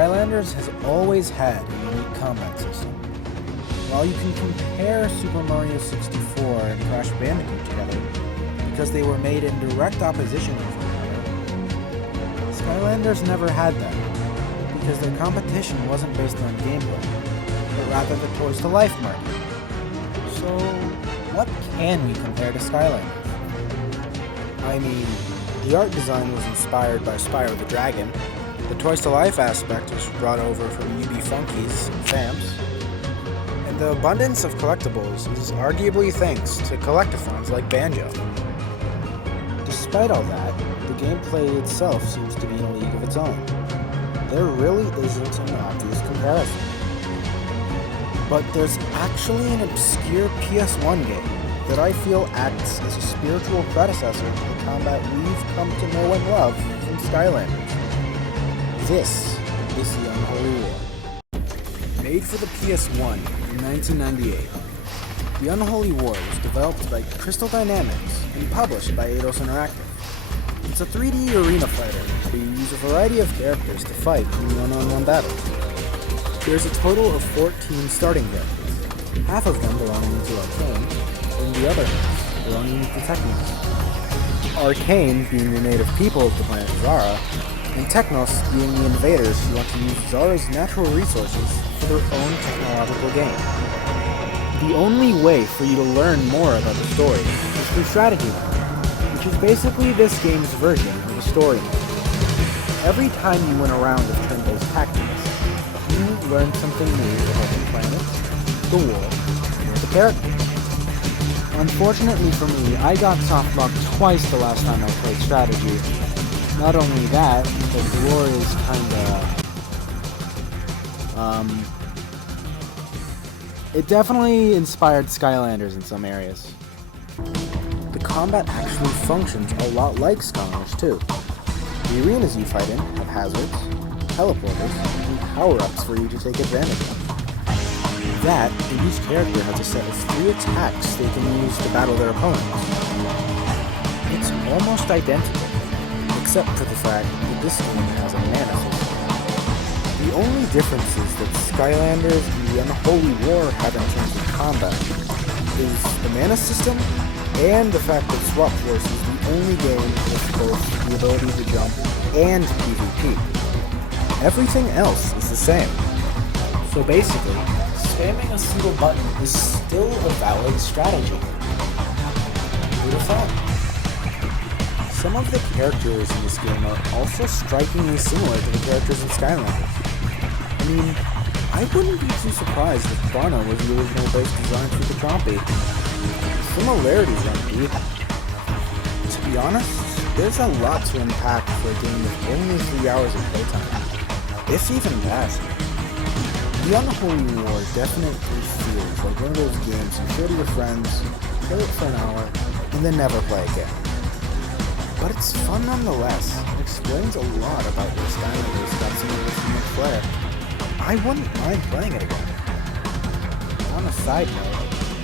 Skylanders has always had a unique combat system. While you can compare Super Mario 64 and Crash Bandicoot together because they were made in direct opposition to one another, Skylanders never had that because their competition wasn't based on gameplay, but rather the Toys to Life market. So, what can we compare to Skylanders? I mean, the art design was inspired by Spyro the Dragon. The Toys to Life aspect was brought over from UB Funkies and Famps. And the abundance of collectibles is arguably thanks to collectathons like Banjo. Despite all that, the gameplay itself seems to be in a league of its own. There really isn't an obvious comparison. But there's actually an obscure PS1 game that I feel acts as a spiritual predecessor to the combat we've come to know and love from Skylanders. This is the Unholy War. Made for the PS1 in 1998, the Unholy War was developed by Crystal Dynamics and published by Eidos Interactive. It's a 3D arena fighter where you use a variety of characters to fight in one-on-one battles. There's a total of 14 starting characters, half of them belonging to Arcane, and the other half belonging to Technos. Arcane being the native people of the planet Zara, and Technos being the invaders who want to use Zara's natural resources for their own technological gain. The only way for you to learn more about the story is through strategy mode, which is basically this game's version of a story mode. Every time you win a round of turn-based tactics, you learn something new about the planet, the world, or the characters. Unfortunately for me, I got softlocked twice the last time I played strategy. Not only that, but the lore is it definitely inspired Skylanders in some areas. The combat actually functions a lot like Skylanders too. The arenas you fight in have hazards, teleporters, and power-ups for you to take advantage of. That, each character has a set of 3 attacks they can use to battle their opponents. It's almost identical, except for the fact that this game has a mana system. The only difference is that Skylanders and the Unholy War have in terms of combat is the mana system and the fact that Swap Force is the only game with both the ability to jump and PvP. Everything else is the same. So basically, spamming a single button is still a valid strategy. Who'd have thought? Some of the characters in this game are also strikingly similar to the characters in Skylanders. I mean, I wouldn't be too surprised if Barno was the original base design for the Chompy. The similarities aren't deep. To be honest, there's a lot to unpack for a game with only 3 hours of playtime. If even that. The Unholy War definitely feels like one of those games you show to your friends, play it for an hour, and then never play again. But it's fun nonetheless, and explains a lot about where Skylanders got some of its unique flair. I wouldn't mind playing it again. On a side note,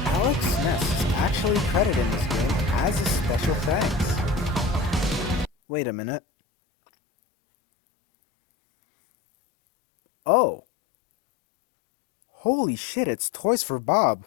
Alex Ness is actually credited in this game as a special thanks. Wait a minute. Oh. Holy shit, it's Toys for Bob.